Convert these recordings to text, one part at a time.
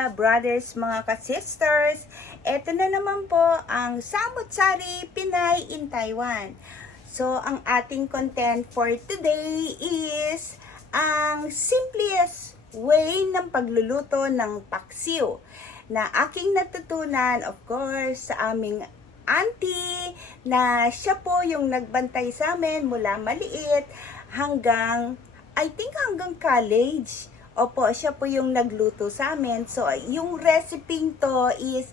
ka-brothers, mga ka-sisters. Ito na naman po ang Samut-Sari Pinay in Taiwan. So, ang ating content for today is ang simplest way ng pagluluto ng paksiw na aking natutunan, of course, sa aming auntie na siya po yung nagbantay sa amin mula maliit hanggang, I think hanggang college. Opo, siya po yung nagluto sa amin. So, yung recipe to is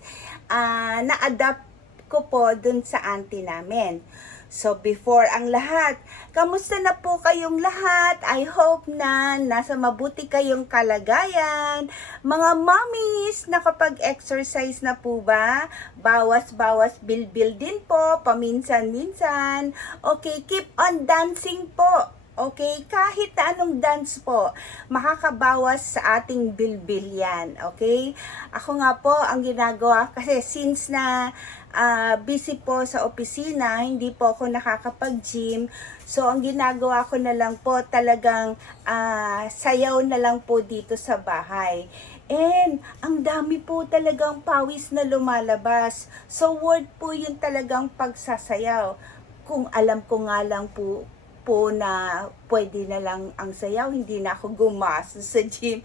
na-adapt ko po dun sa auntie namin. So, before ang lahat, kamusta na po kayong lahat? I hope na nasa mabuti kayong kalagayan. Mga mommies, nakapag-exercise na po ba? Bawas-bawas bilbil din po, paminsan-minsan. Okay, keep on dancing po. Okay, kahit anong dance po, makakabawas sa ating bilbil yan. Okay? Ako nga po, ang ginagawa, kasi since na busy po sa opisina, hindi po ako nakakapag-gym. So, ang ginagawa ko na lang po, talagang sayaw na lang po dito sa bahay. And, ang dami po talagang pawis na lumalabas. So, worth po yun talagang pagsasayaw. Kung alam ko nga lang po na pwede na lang ang sayaw, hindi na ako gumastos sa gym.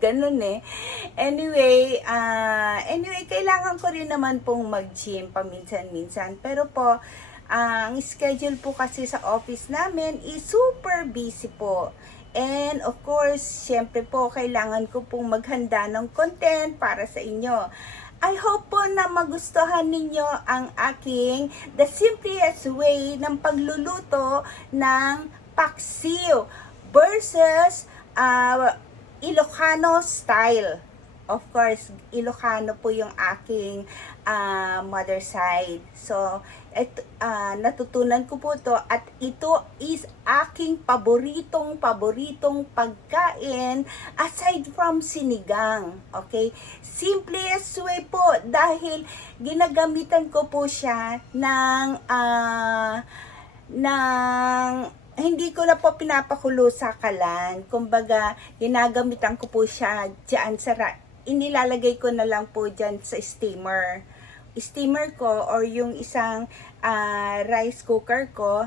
ganun eh. Anyway, kailangan ko rin naman pong mag-gym paminsan-minsan. Pero po, ang schedule po kasi sa office namin is super busy po. And of course, syempre po, kailangan ko pong maghanda ng content para sa inyo. I hope po na magustuhan ninyo ang aking the simplest way ng pagluluto ng paksiw versus Ilocano style. Of course, Ilocano po yung aking mother side. So, natutunan ko po to at ito is aking paboritong pagkain aside from sinigang. Okay? Simplest way po dahil ginagamitan ko po siya ng hindi ko na po pinapakulo sa kalan. Kumbaga, ginagamitan ko po siya dyan sa inilalagay ko na lang po dyan sa steamer ko or yung isang rice cooker ko,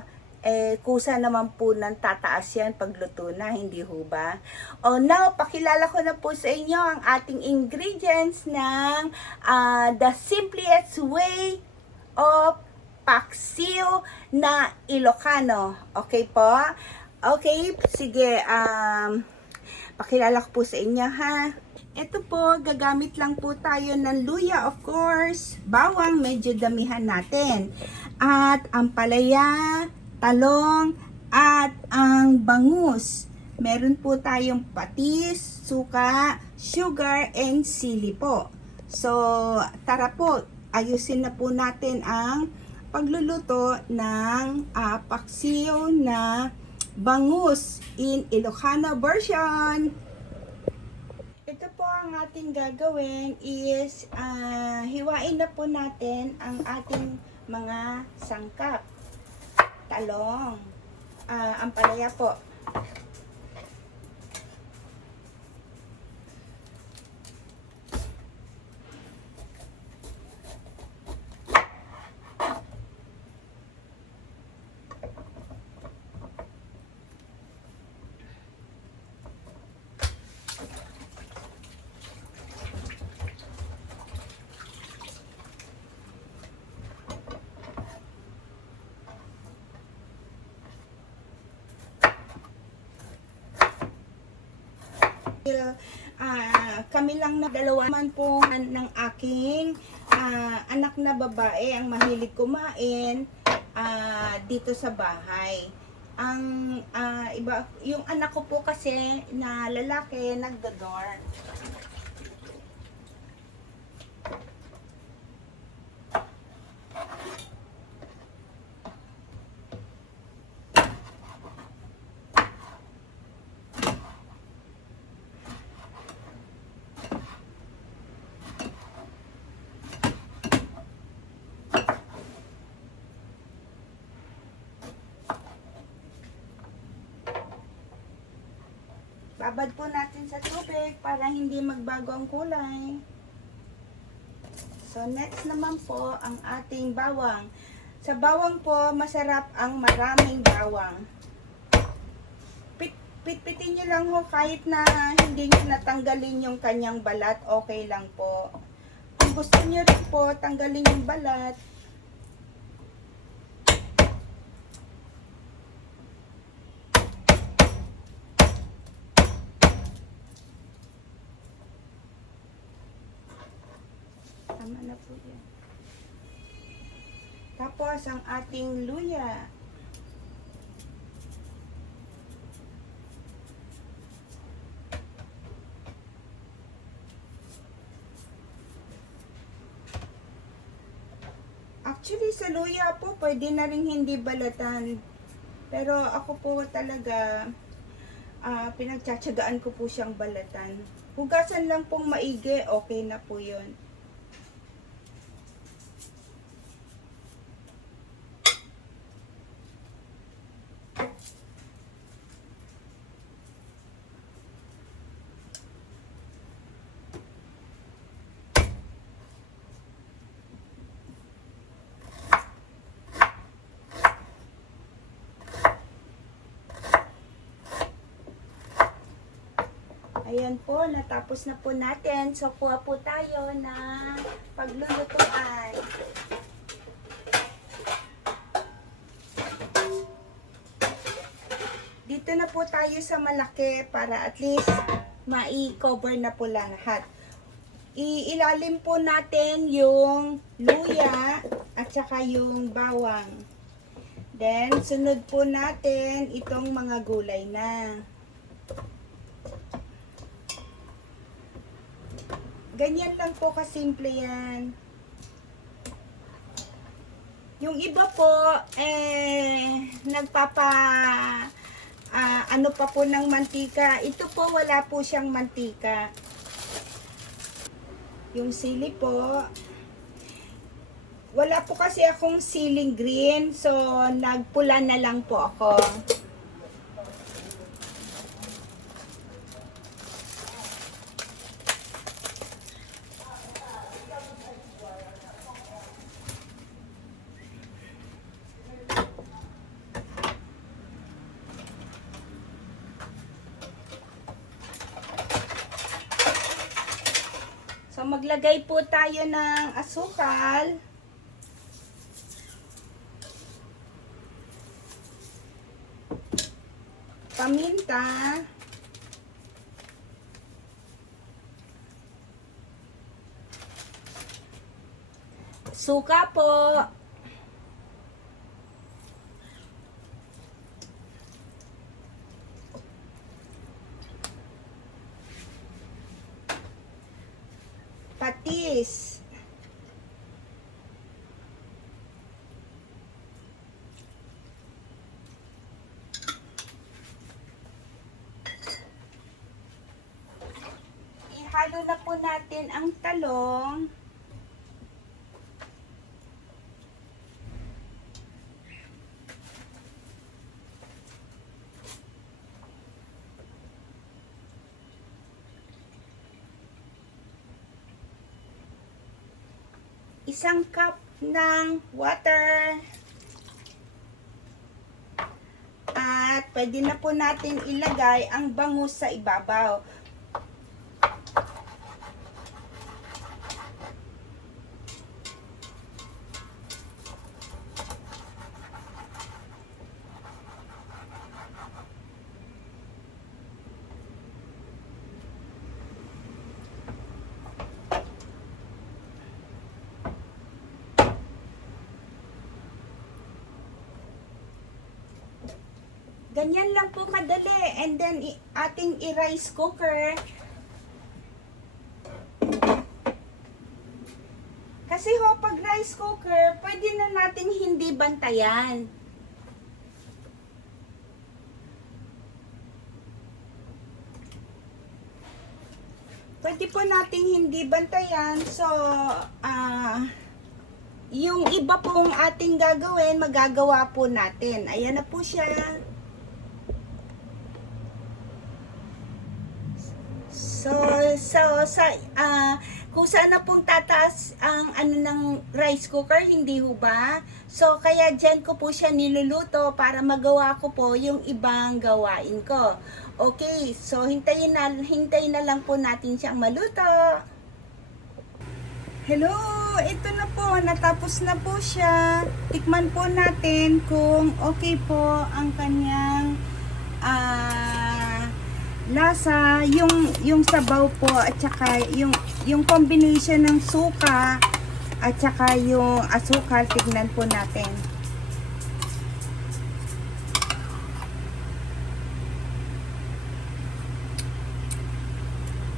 kusa naman po ng tataas yan pagluto na, hindi ho ba? Now, pakilala ko na po sa inyo ang ating ingredients ng the simplest way of paksiw na Ilocano. Okay po? Okay, sige, pakilala ko po sa inyo ha. Ito po, gagamit lang po tayo ng luya, of course. Bawang, medyo damihan natin. At ang palaya, talong, at ang bangus. Meron po tayong patis, suka, sugar, and sili po. So, tara po, ayusin na po natin ang pagluluto ng paksiw na bangus in Ilocano version. Ito po ang ating gagawin is hiwain na po natin ang ating mga sangkap. Talong, ang palaya po. Kami lang na dalawa man po ng aking anak na babae ang mahilig kumain dito sa bahay. Ang iba, yung anak ko po kasi na lalaki nagdo-dorm. Babad po natin sa tubig para hindi magbago ang kulay. So, next naman po ang ating bawang. Sa bawang po, masarap ang maraming bawang. Pitpitin nyo lang ho kahit na hindi nyo natanggalin yung kanyang balat, okay lang po. Kung gusto nyo rin po tanggalin yung balat, tama na po yan. Tapos ang ating luya. Actually, sa luya po, pwede na rin hindi balatan. Pero ako po talaga, pinagtsatsagaan ko po siyang balatan. Hugasan lang pong maigi, okay na po yun. Ayan po, natapos na po natin. So, kuha po tayo ng paglulutuan. Dito na po tayo sa malaki para at least mai-cover na po lahat. Ilalim po natin yung luya at saka yung bawang. Then, sunod po natin itong mga gulay na. Ganyan lang po kasimple yan. Yung iba po, ano pa po ng mantika. Ito po, wala po siyang mantika. Yung sili po, wala po kasi akong siling green. So, nagpula na lang po ako. So, maglagay po tayo ng asukal. Paminta. Suka po. Patis. Ihalo na po natin ang talong. Isang cup ng water. At pwede na po natin ilagay ang bangus sa ibabaw. Ganyan lang po kadali. And then, ating i-rice cooker. Kasi ho, pag rice cooker, pwede na natin hindi bantayan. Pwede po nating hindi bantayan. So, yung iba pong ating gagawin, magagawa po natin. Ayan na po siya. Kung saan na pong tataas ang ng rice cooker, hindi ho ba? So, kaya dyan ko po siya niluluto para magawa ko po yung ibang gawain ko. Okay, so hintayin na lang po natin siyang maluto. Hello, ito na po, natapos na po siya. Tikman po natin kung okay po ang kanyang lasa, yung sabaw po at saka yung combination ng suka at saka yung asukal. Tignan po natin.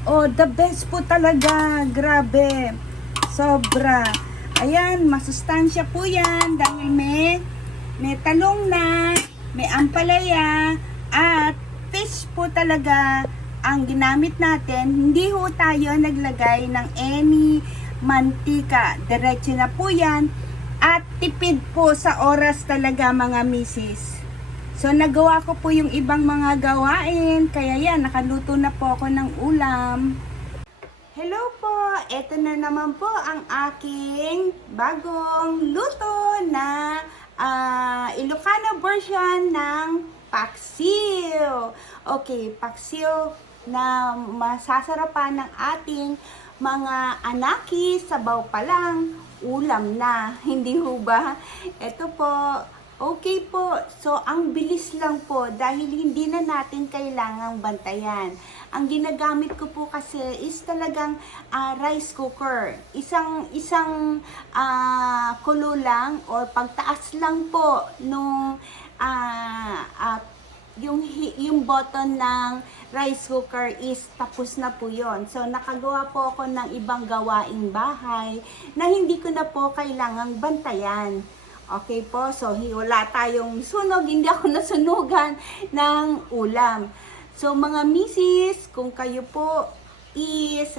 Oh, the best po talaga. Grabe. Sobra. Ayan, masustansya po yan dahil may talong na, may ampalaya, at fish po talaga ang ginamit natin. Hindi ho tayo naglagay ng any mantika. Diretso na po yan. At tipid po sa oras talaga, mga misis. So, nagawa ko po yung ibang mga gawain. Kaya yan, nakaluto na po ako ng ulam. Hello po! Ito na naman po ang aking bagong luto na Ilocano version ng paksiw. Okay, paksiw na masasarapan ng ating mga anaki, sabaw pa lang, ulam na. Hindi ho ba? Ito po, okay po. So, ang bilis lang po dahil hindi na natin kailangang bantayan. Ang ginagamit ko po kasi is talagang rice cooker. Isang kulo lang or pagtaas lang po nung yung button ng rice cooker is tapos na po yon. So, nakagawa po ako ng ibang gawaing bahay na hindi ko na po kailangang bantayan. Okay po, so wala tayong sunog, hindi ako nasunugan ng ulam. So, mga misis, kung kayo po is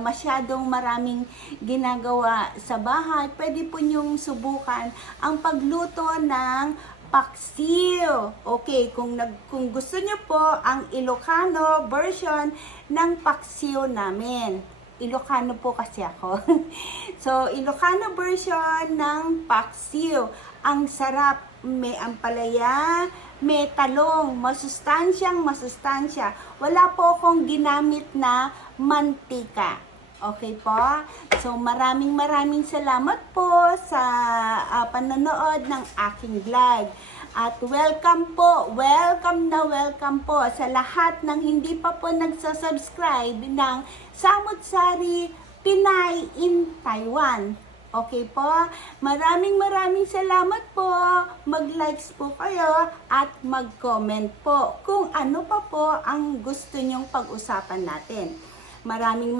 masyadong maraming ginagawa sa bahay, pwede po nyong subukan ang pagluto ng paksiw. Okay, kung gusto nyo po ang Ilocano version ng paksiw namin. Ilocano po kasi ako. So, Ilocano version ng paksiw. Ang sarap. May ampalaya, may talong, masustansya. Wala po akong ginamit na mantika. Okay po? So, maraming salamat po sa panonood ng aking vlog. At welcome po sa lahat ng hindi pa po nagsasubscribe ng Samut Sari Pinay in Taiwan. Okay po? Maraming salamat po. Mag-likes po kayo at mag-comment po kung ano pa po ang gusto nyong pag-usapan natin. Maraming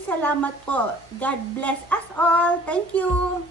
salamat po. God bless us all. Thank you.